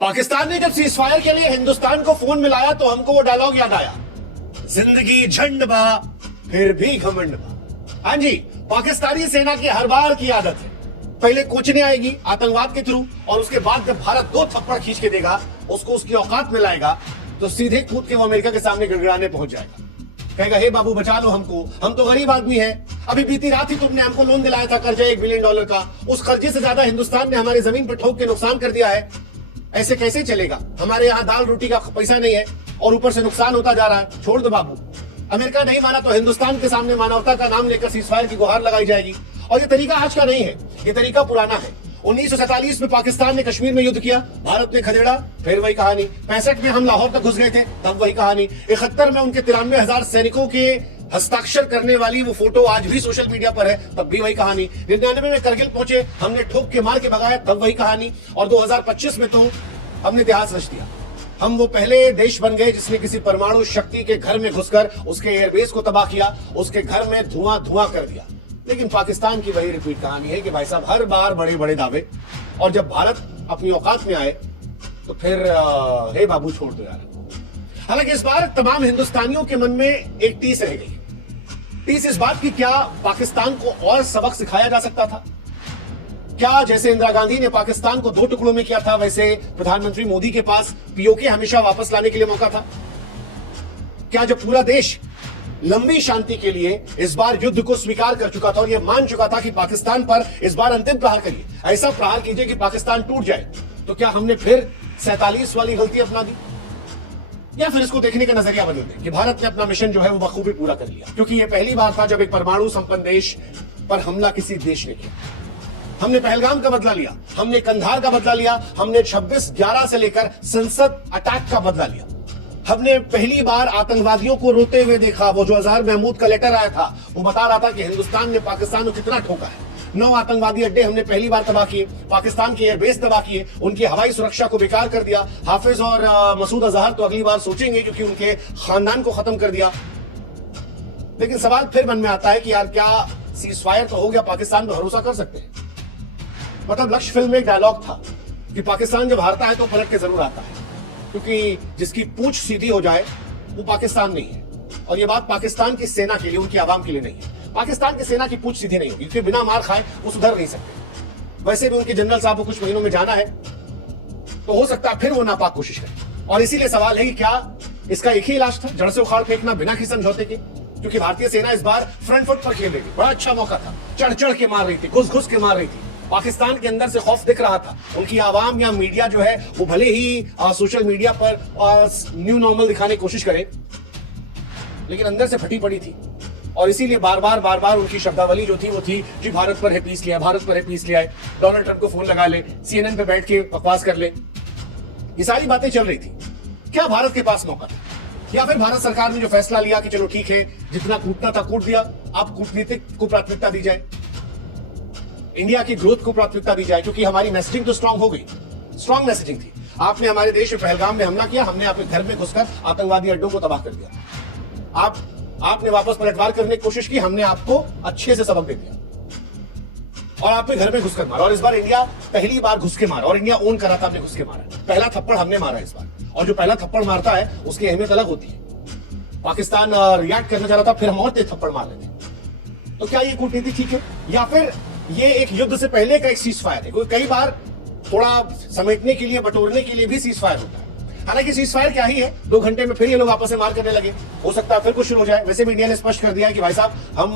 पाकिस्तान ने जब cease fire के लिए हिंदुस्तान को फोन मिलाया तो हमको वो डायलॉग याद आया, जिंदगी झंड बा फिर भी घमंड बा। हाँ जी, पाकिस्तानी सेना की हर बार की आदत है, पहले कोचने आएगी आतंकवाद के थ्रू और उसके बाद जब भारत दो थप्पड़ खींच के देगा, उसको उसकी औकात में लाएगा तो सीधे कूद के वो अमेरिका के सामने गिड़गिड़ाने पहुंच जाएगा। कहेगा हे बाबू बचा लो हमको, हम तो गरीब आदमी है। अभी बीती रात ही तुमने हमको लोन दिलाया था कर्जा $1 बिलियन का, उस कर्जे से ज्यादा हिंदुस्तान ने हमारी जमीन पर ठोक के नुकसान कर दिया है। ऐसे कैसे चलेगा? हमारे यहाँ दाल रोटी का पैसा नहीं है और ऊपर से नुकसान होता जा रहा है। छोड़ दो बाबू। अमेरिका नहीं माना तो हिंदुस्तान के सामने मानवता का नाम लेकर सीजफायर की गुहार लगाई जाएगी। और ये तरीका आज का नहीं है, ये तरीका पुराना है। 1947 में पाकिस्तान ने कश्मीर में युद्ध किया, भारत ने खदेड़ा, फिर वही कहानी। 65 में हम लाहौर तक घुस गए थे, तब वही कहानी। 71 में उनके 93,000 सैनिकों के हस्ताक्षर करने वाली वो फोटो आज भी सोशल मीडिया पर है, तब भी वही कहानी। 99 में करगिल पहुंचे, हमने ठोक के मार के भगाया, तब वही कहानी। और 2025 में तो हमने इतिहास रच दिया। हम वो पहले देश बन गए जिसने किसी परमाणु शक्ति के घर में घुसकर उसके एयरबेस को तबाह किया, उसके घर में धुआं धुआं कर दिया। लेकिन पाकिस्तान की वही रिपीट कहानी है कि भाई साहब हर बार बड़े बड़े दावे, और जब भारत अपनी औकात में आए तो फिर हे बाबू छोड़ दो यार। हालांकि इस बार तमाम हिंदुस्तानियों के मन में एक टीस रह गई। टीस इस बात की, क्या पाकिस्तान को और सबक सिखाया जा सकता था? क्या जैसे इंदिरा गांधी ने पाकिस्तान को 2 टुकड़ों में किया था, वैसे प्रधानमंत्री मोदी के पास पीओके हमेशा वापस लाने के लिए मौका था? क्या जब पूरा देश लंबी शांति के लिए इस बार युद्ध को स्वीकार कर चुका था और यह मान चुका था कि पाकिस्तान पर इस बार अंतिम प्रहार करिए, ऐसा प्रहार कीजिए कि पाकिस्तान टूट जाए, तो क्या हमने फिर 47 वाली गलती अपना दी? या फिर इसको देखने का नजरिया बदल दें कि भारत ने अपना मिशन जो है वो बखूबी पूरा कर लिया? क्योंकि यह पहली बार था जब एक परमाणु संपन्न देश पर हमला किसी देश ने किया। हमने पहलगाम का बदला लिया, हमने कंधार का बदला लिया, हमने 26/11 से लेकर संसद अटैक का बदला लिया। हमने पहली बार आतंकवादियों को रोते हुए देखा। वो जो अजहर महमूद का लेटर आया था, वो बता रहा था कि हिंदुस्तान ने पाकिस्तान को कितना ठोका है। 9 आतंकवादी अड्डे हमने पहली बार तबाह किए, पाकिस्तान के एयरबेस तबाह किए, उनकी हवाई सुरक्षा को बेकार कर दिया। हाफिज और मसूद अजहर तो अगली बार सोचेंगे क्योंकि उनके खानदान को खत्म कर दिया। लेकिन सवाल फिर मन में आता है कि यार क्या सीज फायर तो हो गया, पाकिस्तान पर भरोसा कर सकते हैं? मतलब लक्ष्य फिल्म में एक डायलॉग था कि पाकिस्तान जब हारता है तो पलट के जरूर आता है, क्योंकि जिसकी पूंछ सीधी हो जाए वो पाकिस्तान नहीं है। और ये बात पाकिस्तान की सेना के लिए, उनकी आवाम के लिए नहीं है। पाकिस्तान की सेना की पूंछ सीधी नहीं होगी क्योंकि बिना मार खाए वो सुधर नहीं सकते। वैसे भी उनके जनरल साहब को कुछ महीनों में जाना है, तो हो सकता है फिर वो नापाक कोशिश करें। और इसीलिए सवाल है कि क्या इसका एक ही इलाज था, जड़ से उखाड़ फेंकना बिना किसी समझौते के? क्योंकि भारतीय सेना इस बार फ्रंट फुट पर खेल रही थी, बड़ा अच्छा मौका था, चढ़ चढ़ के मार रही थी, घुस घुस के मार रही थी। पाकिस्तान के अंदर से खौफ दिख रहा था। उनकी आवाम या मीडिया जो है वो भले ही सोशल मीडिया पर न्यू नॉर्मल दिखाने की कोशिश करे, लेकिन अंदर से फटी पड़ी थी। और इसीलिए बार बार उनकी शब्दावली जो थी वो थी जी भारत पर है पीस लिया, भारत पर है पीस लिया है, डोनाल्ड ट्रंप को फोन लगा ले, CNN पे बैठ के बकवास कर ले। ये सारी बातें चल रही थी। क्या भारत के पास मौका था? या फिर भारत सरकार ने जो फैसला लिया कि चलो ठीक है, जितना कूटना था कूट दिया, अब कूटनीतिक को प्राथमिकता दी जाए, इंडिया की ग्रोथ को प्राथमिकता दी जाए? क्योंकि हमारी मैसेजिंग तो स्ट्रांग हो गई, स्ट्रांग मैसेजिंग थी। आपने हमारे देश में पहलगाम में हमला किया, हमने आपके घर में घुसकर आतंकवादी अड्डों को तबाह कर दिया। आपने वापस पलटवार करने की कोशिश की, हमने आपको अच्छे से सबक दे दिया और आपके घर में घुसकर मारा। और इस बार इंडिया पहली बार घुस के मारा और इंडिया ओन करा था हमने घुस के मारा। पहला थप्पड़ हमने मारा इस बार, और जो पहला थप्पड़ मारता है उसकी अहमियत अलग होती है। पाकिस्तान रिएक्ट करना चाह रहा था, फिर हम और तेज थप्पड़ मार लेते। तो क्या ये कूटनीति ठीक है, या फिर ये एक युद्ध से पहले का एक सीज फायर है? कई बार थोड़ा समेटने के लिए, बटोरने के लिए भी सीज फायर होता है। हालांकि सीज फायर क्या ही है, 2 घंटे में फिर ये लोग आपस में मार करने लगे, हो सकता है फिर कुछ शुरू हो जाए। वैसे मीडिया ने स्पष्ट कर दिया है कि भाई साहब हम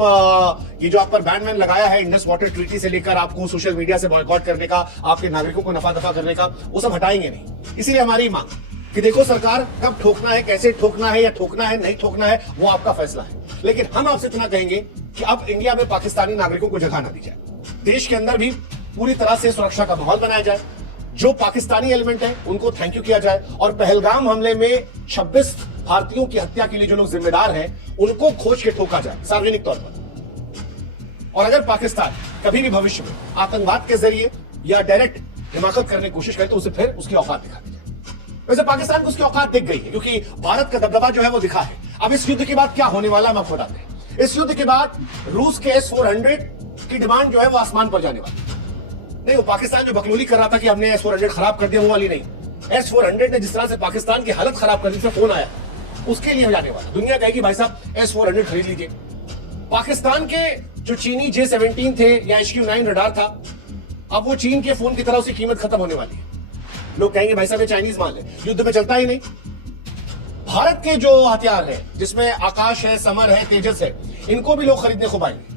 ये जो आप पर बैन वैन लगाया है इंडस वाटर ट्रीटी से लेकर आपको सोशल मीडिया से बॉयकॉट करने का, आपके नागरिकों को नफा दफा करने का, वो सब हटाएंगे नहीं। इसीलिए हमारी मांग कि देखो सरकार, कब ठोकना है, कैसे ठोकना है, या ठोकना है नहीं ठोकना है वो आपका फैसला है, लेकिन हम आपसे इतना कहेंगे कि अब इंडिया में पाकिस्तानी नागरिकों को जगह ना दी जाए। देश के अंदर भी पूरी तरह से सुरक्षा का माहौल बनाया जाए। जो पाकिस्तानी एलिमेंट है उनको थैंक यू किया जाए, और पहलगाम हमले में 26 भारतीयों की हत्या के लिए जो लोग जिम्मेदार हैं उनको खोज के ठोका जाए सार्वजनिक तौर पर। और अगर पाकिस्तान कभी भी भविष्य में आतंकवाद के जरिए या डायरेक्ट हिमाकत करने की कोशिश करे तो उसे फिर उसकी औकात दिखा दी जाए। वैसे पाकिस्तान को उसकी औकात दिख गई है, क्योंकि भारत का दबदबा जो है वो दिखा है। अब इस युद्ध के बाद क्या होने वाला हम आपको बताते हैं। इस युद्ध के बाद रूस के S-400 की डिमांड जो है वो आसमान पर जाने वाली। नहीं, वो पाकिस्तान जो बकलोली कर रहा था कि हमने S-400 खराब कर दिया, वो वाली नहीं। S-400 ने जिस तरह से पाकिस्तान की हालत खराब कर दी थी, फोन आया उसके लिए जाने वाला। दुनिया कहेगी भाई साहब S-400 खरीद लीजिए। पाकिस्तान के जो चीनी J-17 थे या HQ-9 रडार था, अब वो चीन के फोन की तरह उसकी कीमत खत्म होने वाली है। लोग कहेंगे भाई साहब ये चाइनीज माल है, युद्ध में चलता ही नहीं। भारत के जो हथियार है जिसमें आकाश है, समर है, तेजस है, इनको भी लोग खरीदने खूब आएंगे।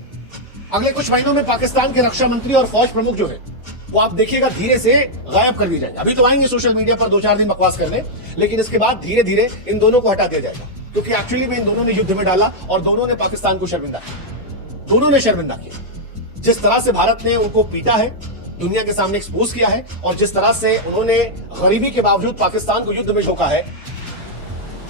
अगले कुछ महीनों में पाकिस्तान के रक्षा मंत्री और फौज प्रमुख जो है वो आप देखिएगा धीरे से गायब कर दिए जाएंगे। अभी तो आएंगे सोशल मीडिया पर 2-4 दिन बकवास करने, लेकिन इसके बाद धीरे धीरे इन दोनों को हटा दिया जाएगा, क्योंकि एक्चुअली में इन दोनों ने युद्ध में डाला और दोनों ने पाकिस्तान को शर्मिंदा किया। दोनों ने शर्मिंदा किया। जिस तरह से भारत ने उनको पीटा है, दुनिया के सामने एक्सपोज किया है, और जिस तरह से उन्होंने गरीबी के बावजूद पाकिस्तान को युद्ध में झोंका है,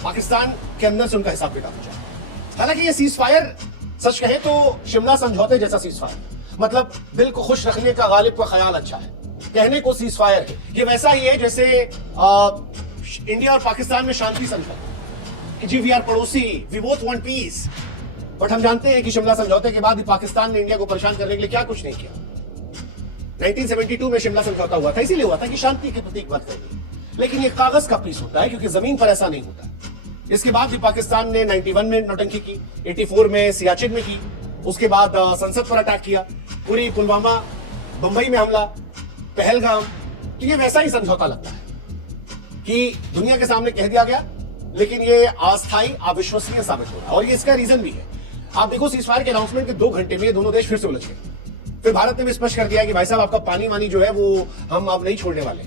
पाकिस्तान के अंदर से उनका हिसाब किताब हो जाए। हालांकि ये सीज फायर सच कहे तो शिमला समझौते जैसा सीज फायर, मतलब दिल को खुश रखने का गालिब का ख्याल अच्छा है, कहने को सीज फायर है। ये वैसा ही है जैसे इंडिया और पाकिस्तान में शांति समझौता, जी वी आर पड़ोसी, we both want peace, but हम जानते हैं कि शिमला समझौते के बाद पाकिस्तान ने इंडिया को परेशान करने के लिए क्या कुछ नहीं किया। 1972 में शिमला समझौता हुआ था, इसीलिए हुआ था कि शांति के प्रतीक बात करेंगे, लेकिन ये कागज का पीस होता है, क्योंकि जमीन पर ऐसा नहीं होता। इसके बाद भी पाकिस्तान ने 91 में नौटंकी की, 84 में सियाचिन में की, उसके बाद संसद पर अटैक किया, पूरी पुलवामा, बंबई में हमला, पहलगाम। तो ये वैसा ही समझौता लगता है कि दुनिया के सामने कह दिया गया, लेकिन ये अस्थायी, अविश्वसनीय साबित हो रहा है। और ये इसका रीजन भी है। आप देखो सीजफायर के अनाउंसमेंट के 2 घंटे में ये दोनों देश फिर से उलझ गए। फिर भारत ने भी स्पष्ट कर दिया कि भाई साहब आपका पानी वानी जो है वो हम अब नहीं छोड़ने वाले।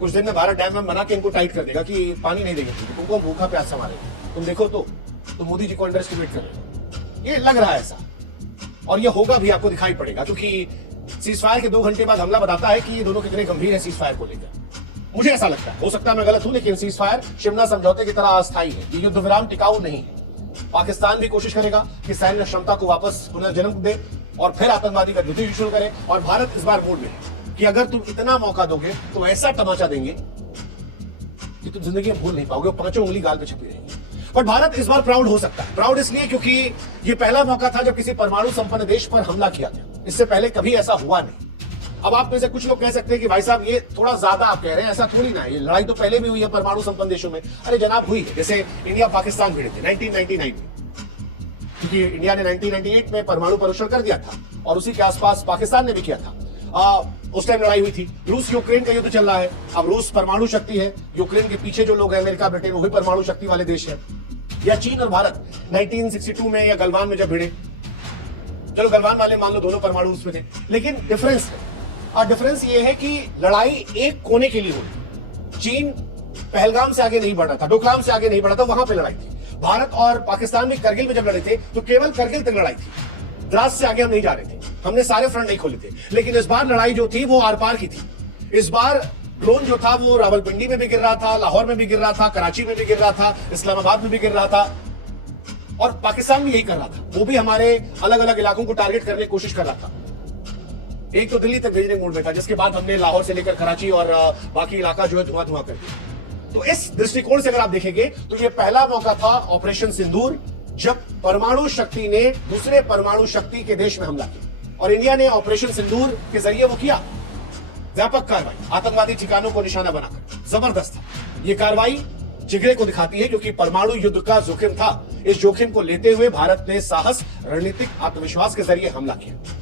कुछ दिन में भारत डैम में बना के इनको टाइट कर देगा कि पानी नहीं देंगे तुमको, हम भूखा प्यासा मारेंगे। तुम देखो तो मोदी जी को अंडर एस्टिमेट कर रहे हो, ये लग रहा है ऐसा, और ये होगा भी, आपको दिखाई पड़ेगा, क्योंकि सीजफायर के 2 घंटे बाद हमला बताता है कि ये दोनों कितने गंभीर है सीजफायर को लेकर। मुझे ऐसा लगता है, हो सकता है मैं गलत हूं, लेकिन सीजफायर शिमला समझौते की तरह अस्थायी है। ये युद्ध विराम टिकाऊ नहीं है। पाकिस्तान भी कोशिश करेगा कि सैन्य क्षमता को वापस पुनर्जन्म दे और फिर आतंकवादी का युद्ध शुरू करे, और भारत इस बार मूड में है कि अगर तुम इतना मौका दोगे तो ऐसा तमाचा देंगे कि तुम जिंदगी में भूल नहीं पाओगे, 5 उंगली गाल पे छपी रहेगी। बट भारत इस बार प्राउड हो सकता है। प्राउड इसलिए क्योंकि ये पहला मौका था जब किसी परमाणु संपन्न देश पर हमला किया गया। इससे पहले कभी ऐसा हुआ नहीं। अब आप में से कुछ लोग कह सकते हैं कि भाई साहब ये थोड़ा ज्यादा आप कह रहे हैं, ऐसा थोड़ी ना है, ये लड़ाई तो पहले भी हुई है परमाणु संपन्न देशों में। अरे जनाब हुई है, जैसे इंडिया पाकिस्तान भिड़े थे 1999 में, क्योंकि इंडिया ने 1998 में परमाणु परीक्षण कर दिया था और उसी के आसपास पाकिस्तान ने भी किया था। उस टाइम लड़ाई हुई थी। रूस यूक्रेन का युद्ध चल रहा है। अब रूस परमाणु शक्ति है, यूक्रेन के पीछे जो लोग हैं अमेरिका, ब्रिटेन, वो भी परमाणु शक्ति वाले देश है। या चीन और भारत 1962 में या गलवान में जब भिड़े, चलो गलवान वाले मान लो दोनों परमाणु उसमें थे, लेकिन डिफरेंस है। और डिफरेंस ये है कि लड़ाई एक कोने के लिए हुई। चीन पहलगाम से आगे नहीं बढ़ा था, डोकलाम से आगे नहीं बढ़ा था, वहां पे लड़ाई थी। भारत और पाकिस्तान भी करगिल में जब लड़े थे तो केवल करगिल तक लड़ाई थी, द्रास से आगे हम नहीं जा रहे थे, हमने सारे फ्रंट नहीं खोले थे। लेकिन इस बार लड़ाई जो थी वो आर पार की थी। इस बार ड्रोन जो था वो रावलपिंडी में भी गिर रहा था, लाहौर में भी गिर रहा था, कराची में भी गिर रहा था, इस्लामाबाद में भी गिर रहा था, और पाकिस्तान भी यही कर रहा था। वो भी हमारे अलग अलग इलाकों को टारगेट करने की कोशिश कर रहा था। एक तो दिल्ली तक भेजने मूड में था, जिसके बाद हमने लाहौर से लेकर कराची और बाकी इलाका जो है धुआं धुआं कर दिया। तो इस दृष्टिकोण से अगर आप देखेंगे तो ये पहला मौका था ऑपरेशन सिंदूर, जब परमाणु शक्ति ने दूसरे परमाणु शक्ति के देश में हमला किया, और इंडिया ने ऑपरेशन सिंदूर के जरिए वो किया व्यापक कार्रवाई, आतंकवादी ठिकानों को निशाना बनाकर। जबरदस्त था ये कार्रवाई, जिगरे को दिखाती है, क्योंकि परमाणु युद्ध का जोखिम था। इस जोखिम को लेते हुए भारत ने साहस, रणनीतिक आत्मविश्वास के जरिए हमला किया।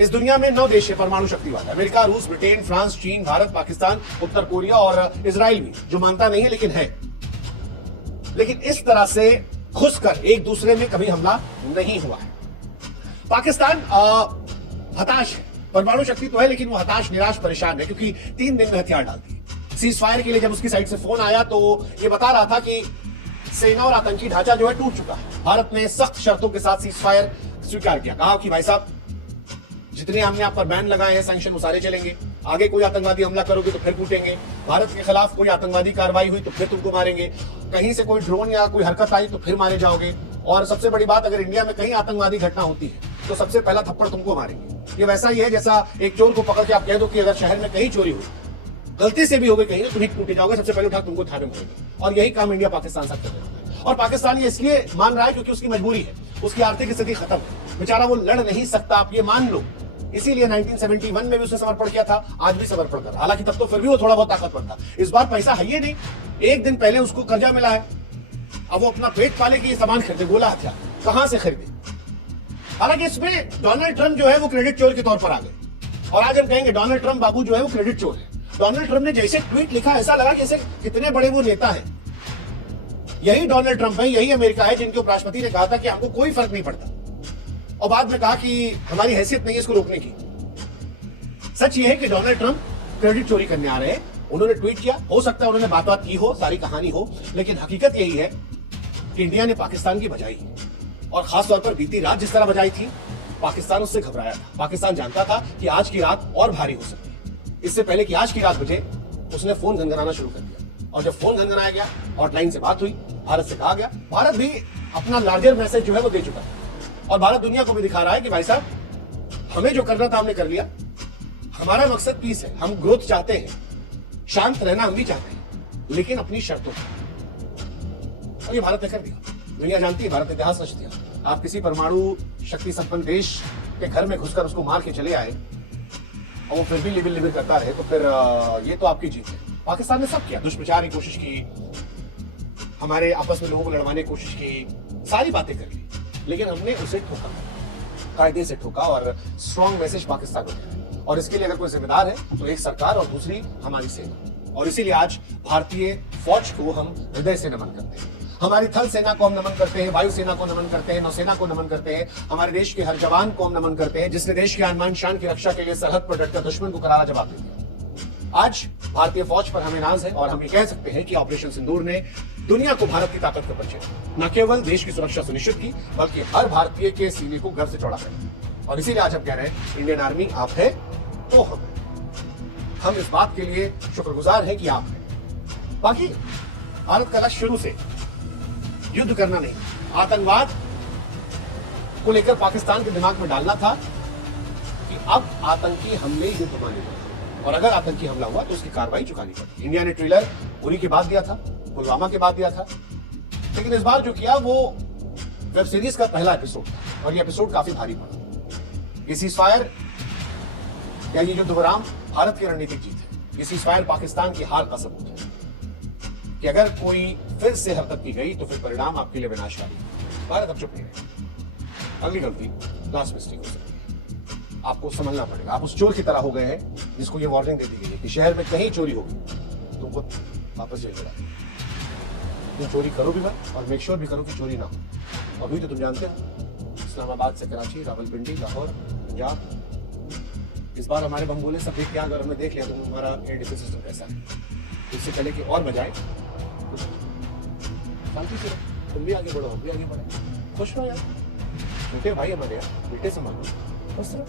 इस दुनिया में 9 देश है परमाणु शक्ति वाले, अमेरिका, रूस, ब्रिटेन, फ्रांस, चीन, भारत, पाकिस्तान, उत्तर कोरिया और इजराइल भी, जो मानता नहीं है लेकिन है। लेकिन इस तरह से घुसकर एक दूसरे में कभी हमला नहीं हुआ है। पाकिस्तान हताश है, परमाणु शक्ति तो है लेकिन वो हताश, निराश, परेशान है, क्योंकि 3 दिन में हथियार डाल दिए। सीज फायर के लिए जब उसकी साइड से फोन आया तो ये बता रहा था कि सेना और आतंकी ढांचा जो है टूट चुका है। भारत ने सख्त शर्तों के साथ सीज फायर स्वीकार किया, कहा कि भाई साहब जितने हमने आप पर बैन लगाए हैं, सैंक्शन, वो सारे चलेंगे। आगे कोई आतंकवादी हमला करोगे तो फिर कूटेंगे, भारत के खिलाफ कोई आतंकवादी कार्रवाई हुई तो फिर तुमको मारेंगे, कहीं से कोई ड्रोन या कोई हरकत आई तो फिर मारे जाओगे, और सबसे बड़ी बात, अगर इंडिया में कहीं आतंकवादी घटना होती है तो सबसे पहला थप्पड़ तुमको मारेंगे। ये वैसा ही है जैसा एक चोर को पकड़ के आप कह दो कि अगर शहर में कहीं चोरी हुई, गलती से भी हो गई कहीं, तो तुम्हें कूटे जाओगे, सबसे पहले उठा तुमको थाने में मारेंगे। और यही काम इंडिया पाकिस्तान साथ कर रहा है। और पाकिस्तान ये इसलिए मान रहा है क्योंकि उसकी मजबूरी है, उसकी आर्थिक स्थिति खत्म है, बेचारा वो लड़ नहीं सकता। आप ये मान लो इसीलिए 1971 में भी उसने समर्पण किया था, आज भी समर्पण कर, हालांकि तब तो फिर भी वो थोड़ा बहुत ताकतवर था। इस बार पैसा है ही नहीं, एक दिन पहले उसको कर्जा मिला है, अब वो अपना पेट पाले की सामान खरीदे, गोला हथियार कहां से खरीदे। हालांकि इसमें डोनाल्ड ट्रंप जो है वो क्रेडिट चोर के तौर पर आ गए, और आज हम कहेंगे डोनाल्ड ट्रंप बाबू जो है वो क्रेडिट चोर है। डोनाल्ड ट्रंप ने जैसे ट्वीट लिखा, ऐसा लगा कि कितने बड़े वो नेता है। यही डोनाल्ड ट्रंप है, यही अमेरिका है जिनके उपराष्ट्रपति ने कहा था कि हमको कोई फर्क नहीं पड़ता, और बाद में कहा कि हमारी हैसियत नहीं है इसको रोकने की। सच ये है कि डोनाल्ड ट्रंप क्रेडिट चोरी करने आ रहे हैं। उन्होंने ट्वीट किया, हो सकता है उन्होंने बात की हो, सारी कहानी हो, लेकिन हकीकत यही है कि इंडिया ने पाकिस्तान की बजाई, और खासतौर पर बीती रात जिस तरह बजाई थी, पाकिस्तान उससे घबराया था। पाकिस्तान जानता था कि आज की रात और भारी हो सकती है। इससे पहले कि आज की रात बजे उसने फोन गनगनाना शुरू कर दिया, और जब फोन गनगनाया गया, हॉटलाइन से बात हुई, भारत से कहा गया, भारत भी अपना लार्जर मैसेज जो है वो दे चुका है, और भारत दुनिया को भी दिखा रहा है कि भाई साहब हमें जो करना था हमने कर लिया, हमारा मकसद पीस है, हम ग्रोथ चाहते हैं, शांत रहना हम भी चाहते हैं, लेकिन अपनी शर्तों पर। और ये भारत ने कर दिया। दुनिया जानती है, भारत ने इतिहास रच दिया। आप किसी परमाणु शक्ति संपन्न देश के घर में घुसकर उसको मार के चले आए और वो फिर भी लिबिल करता रहे, तो फिर ये तो आपकी जीत है। पाकिस्तान ने सब किया, दुष्प्रचार की कोशिश की, हमारे आपस में लोगों को लड़वाने की कोशिश की, सारी बातें कर ली, लेकिन हमने उसे ठोका, कायदे से ठोका, और स्ट्रॉन्ग मैसेज पाकिस्तान को दिया। और इसके लिए अगर कोई जिम्मेदार है तो एक सरकार और दूसरी हमारी सेना। और इसीलिए आज भारतीय फौज को हम हृदय से नमन करते हैं, हमारी थल सेना को हम नमन करते हैं, वायु सेना को नमन करते हैं, नौसेना को नमन करते हैं, हमारे देश के हर जवान को हम नमन करते हैं जिसने देश के आन शान की रक्षा के लिए सरहद पर डटकर दुश्मन को करारा जवाब दे दिया। आज भारतीय फौज पर हमें नाज है, और हम ये कह सकते हैं कि ऑपरेशन सिंदूर ने दुनिया को भारत की ताकत का परिचय, न केवल देश की सुरक्षा सुनिश्चित की, बल्कि हर भारतीय के सीने को गर्व से चौड़ा कर। और इसीलिए आज हम कह रहे हैं, इंडियन आर्मी आप है तो हम इस बात के लिए शुक्रगुजार हैं कि आप हैं। बाकी भारत का लक्ष्य शुरू से युद्ध करना नहीं, आतंकवाद को लेकर पाकिस्तान के दिमाग में डालना था कि अब आतंकी हमले युद्ध माने जाएंगे, और अगर आतंकी हमला हुआ तो उसकी कार्रवाई चुकानी पड़ेगी। इंडिया ने ट्रेलर उरी के बाद दिया था, पुलवामा के बाद दिया था, लेकिन इस बार जो किया वो वेब सीरीज का पहला एपिसोड था, और ये एपिसोड काफी भारी पड़ा। ये सीजफायर या ये युद्ध विराम भारत की रणनीतिक जीत है। ये सीजफायर पाकिस्तान की हार का सबूत है कि अगर कोई फिर से हरकत की गई तो फिर परिणाम आपके लिए विनाशकारी। भारत अब चुप नहीं रहे। अगली गलती लास्ट मिस्टेक हो सकती है, आपको समझना पड़ेगा। आप उस चोर की तरह हो गए हैं जिसको ये वार्निंग दे दी गई है कि शहर में कहीं चोरी होगी तुमको वापस जेल में डालेंगे। तुम चोरी करो भी मत, और मेक श्योर भी करो कि चोरी ना हो। अभी तो तुम जानते हो, इस्लामाबाद से कराची, रावलपिंडी, लाहौर, पंजाब, इस बार हमारे बम गोले सब देख के अगर हमने देख लिया तो हमारा एयर डिफेंस सिस्टम कैसा है। इससे पहले कि और बजाए, शांति से रहो, तुम भी आगे बढ़ो, हम भी आगे बढ़े, खुश रहो यार, छोटे भाई हमारे यार, बेटे संभालो, बस रहो।